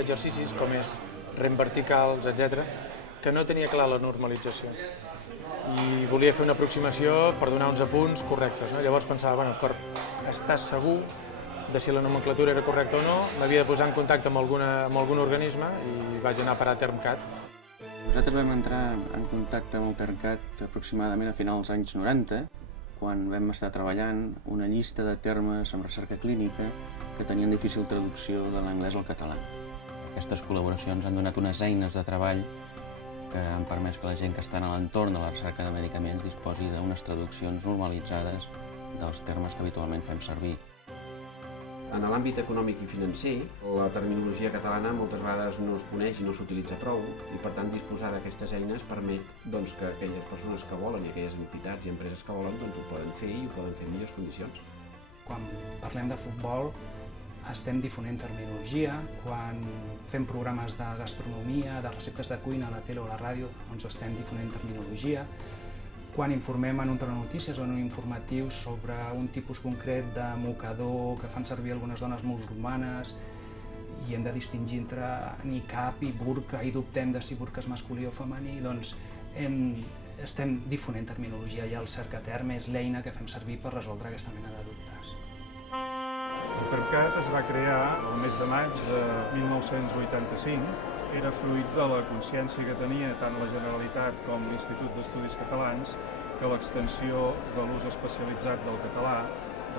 d'exercicis, com és rem verticals, etc., que no tenia clar la normalització. I volia fer una aproximació per donar uns apunts correctes. Llavors pensava, per estar segur de si la nomenclatura era correcta o no, m'havia de posar en contacte amb algun organisme i vaig anar a parar a Termcat. Nosaltres vam entrar en contacte amb el Termcat aproximadament a finals dels anys 90, quan vam estar treballant una llista de termes en recerca clínica que tenien difícil traducció de l'anglès al català. Aquestes col·laboracions han donat unes eines de treball que han permès que la gent que està a l'entorn de la recerca de medicaments disposi d'unes traduccions normalitzades dels termes que habitualment fem servir. En l'àmbit econòmic i financer, la terminologia catalana moltes vegades no es coneix i no s'utilitza prou i, per tant, disposar d'aquestes eines permet que aquelles persones que volen i aquelles entitats i empreses que volen ho poden fer i ho poden fer en millors condicions. Quan parlem de futbol, estem difonent terminologia. Quan fem programes de gastronomia, de receptes de cuina a la tele o a la ràdio, estem difonent terminologia. Quan informem en un telenotícies o en un informatiu sobre un tipus concret de mocador que fan servir algunes dones musulmanes i hem de distingir entre niqab i burka i dubtem de si burka és masculí o femení, estem difonent terminologia i el cercaterm és l'eina que fem servir per resoldre aquesta mena de dubtes. El Termcat es va crear el mes de maig de 1985. Era fruit de la consciència que tenia tant la Generalitat com l'Institut d'Estudis Catalans que l'extensió de l'ús especialitzat del català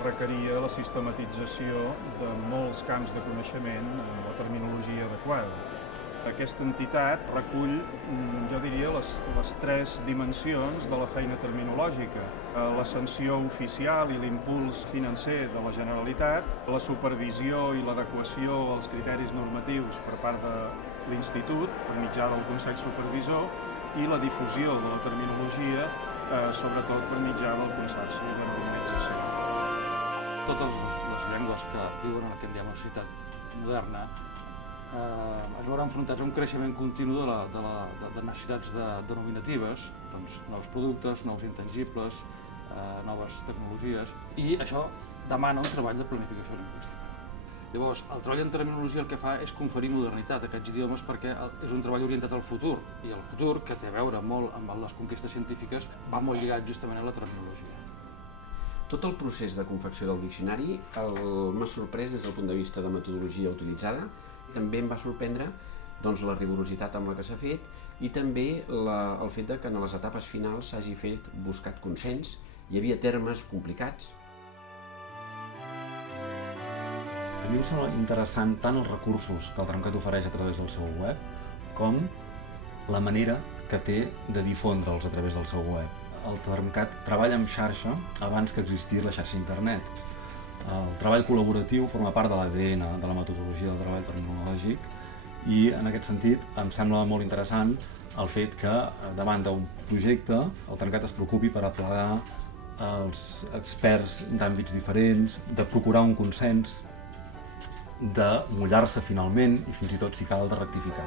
requeria la sistematització de molts camps de coneixement amb la terminologia adequada. Aquesta entitat recull, jo diria, les tres dimensions de la feina terminològica. La sanció oficial i l'impuls financer de la Generalitat, la supervisió i l'adequació als criteris normatius per part de l'Institut, per mitjà del Consell Supervisor, i la difusió de la terminologia, sobretot per mitjà del Consorci de Normalització. Totes les llengües que viuen en el que en diem una societat moderna es veuran enfrontats a un creixement continu de necessitats denominatives, nous productes, nous intangibles, noves tecnologies, i això demana un treball de planificació lingüística. Llavors, el treball en terminologia el que fa és conferir modernitat a aquests idiomes perquè és un treball orientat al futur, i el futur, que té a veure molt amb les conquestes científiques, va molt lligat justament a la terminologia. Tot el procés de confecció del diccionari m'ha sorprès des del punt de vista de metodologia utilitzada. També em va sorprendre la rigorositat amb la que s'ha fet i també el fet que en les etapes finals s'hagi buscat consens. Hi havia termes complicats. A mi em sembla interessant tant els recursos que el Termcat ofereix a través del seu web com la manera que té de difondre'ls a través del seu web. El Termcat treballa en xarxa abans que existís la xarxa internet. El treball col·laboratiu forma part de l'ADN de la metodologia del treball terminològic i en aquest sentit em sembla molt interessant el fet que davant d'un projecte el Termcat es preocupi per aplegar els experts d'àmbits diferents, de procurar un consens, de mullar-se finalment i fins i tot, si cal, de rectificar.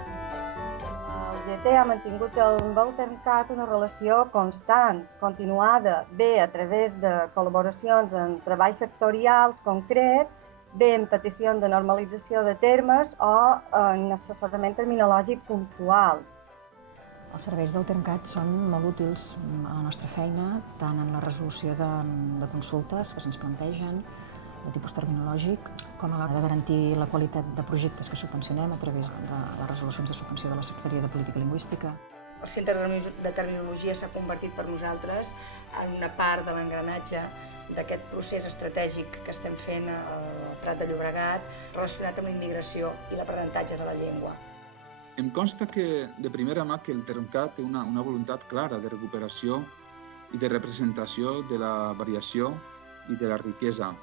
El GT ha mantingut amb el Termcat una relació constant, continuada, bé a través de col·laboracions en treballs sectorials concrets, bé en peticions de normalització de termes o en assessorament terminològic puntual. Els serveis del Termcat són molt útils a la nostra feina, tant en la resolució de consultes que se'ns plantegen, de tipus terminològic, com a l'hora de garantir la qualitat de projectes que subvencionem a través de les resolucions de subvenció de la Secretaria de Política Lingüística. El Centre de Terminologia s'ha convertit per nosaltres en una part de l'engranatge d'aquest procés estratègic que estem fent al Prat de Llobregat relacionat amb la immigració i l'aprenentatge de la llengua. Em consta de primera mà que el Termcat té una voluntat clara de recuperació i de representació de la variació i de la riquesa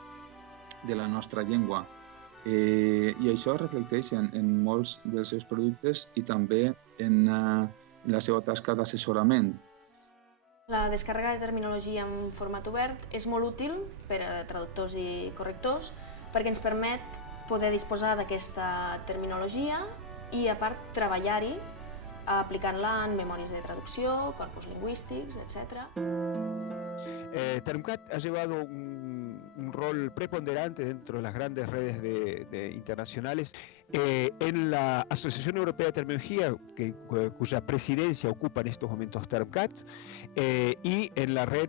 de la nostra llengua. I això es reflecteix en molts dels seus productes i també en la seva tasca d'assessorament. La descàrrega de terminologia en format obert és molt útil per a traductors i correctors perquè ens permet poder disposar d'aquesta terminologia i, a part, treballar-hi aplicant-la en memòries de traducció, corpus lingüístics, etc. Termcat ha llevado un rol preponderante dentro de las grandes redes internacionales. En la Asociación Europea de Terminología, cuya presidencia ocupa en estos momentos TermCat, y en la red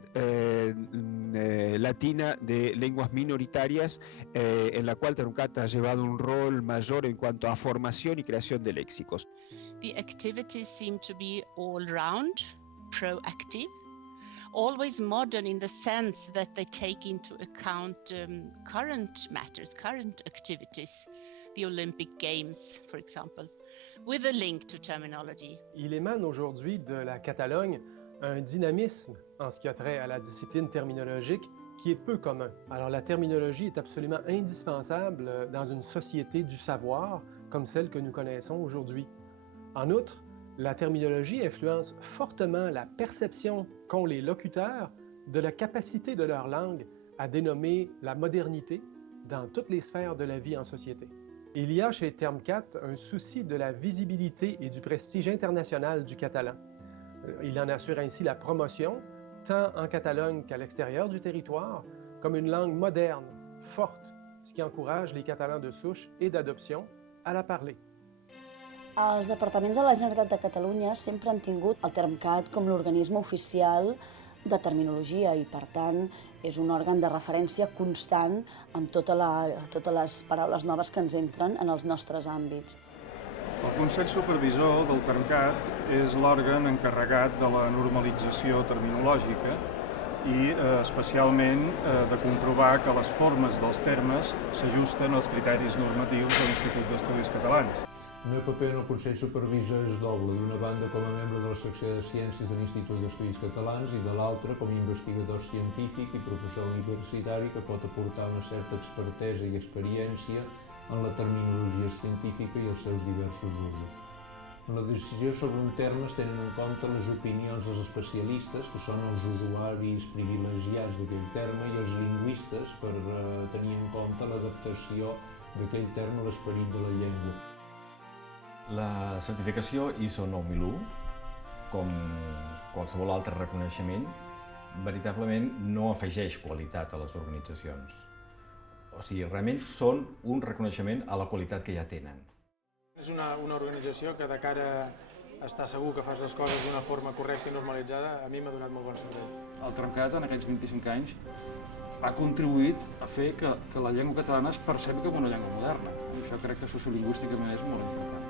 latina de lenguas minoritarias, en la cual TermCat ha llevado un rol mayor en cuanto a formación y creación de léxicos. The activities seem to be all-round, proactive, always modern in the sense that they take into account current matters, current activities, the Olympic Games, for example, with a link to terminology. Il émane aujourd'hui de la Catalogne un dynamisme en ce qui a trait à la discipline terminologique qui est peu commun. Alors la terminologie est absolument indispensable dans une société du savoir comme celle que nous connaissons aujourd'hui. En outre, la terminologie influence fortement la perception qu'ont les locuteurs de la capacité de leur langue à dénommer la modernité dans toutes les sphères de la vie en société. Il y a chez TermCat un souci de la visibilité et du prestige international du catalan. Il en assure ainsi la promotion, tant en Catalogne qu'à l'extérieur du territoire, comme une langue moderne, forte, ce qui encourage les Catalans de souche et d'adoption à la parler. Els departaments de la Generalitat de Catalunya sempre han tingut el TermCat com l'organisme oficial de terminologia i, per tant, és un òrgan de referència constant amb totes les paraules noves que ens entren en els nostres àmbits. El Consell Supervisor del TermCat és l'òrgan encarregat de la normalització terminològica i especialment de comprovar que les formes dels termes s'ajusten als criteris normatius de l'Institut d'Estudis Catalans. El meu paper en el Consell Supervisor és doble, d'una banda com a membre de la secció de Ciències de l'Institut d'Estudis Catalans i de l'altra com a investigador científic i professor universitari que pot aportar una certa expertesa i experiència en la terminologia científica i els seus diversos usos. En la decisió sobre un terme es tenen en compte les opinions dels especialistes, que són els usuaris privilegiats d'aquell terme, i els lingüistes per tenir en compte l'adaptació d'aquell terme a l'esperit de la llengua. La certificació ISO 9001, com qualsevol altre reconeixement, veritablement no afegeix qualitat a les organitzacions. O sigui, realment són un reconeixement a la qualitat que ja tenen. És una organització que de cara a estar segur que fas les coses d'una forma correcta i normalitzada, a mi m'ha donat molt bon servei. El TermCat en aquells 25 anys ha contribuït a fer que la llengua catalana es percebi com una llengua moderna. I això crec que sociolingüísticament és molt important.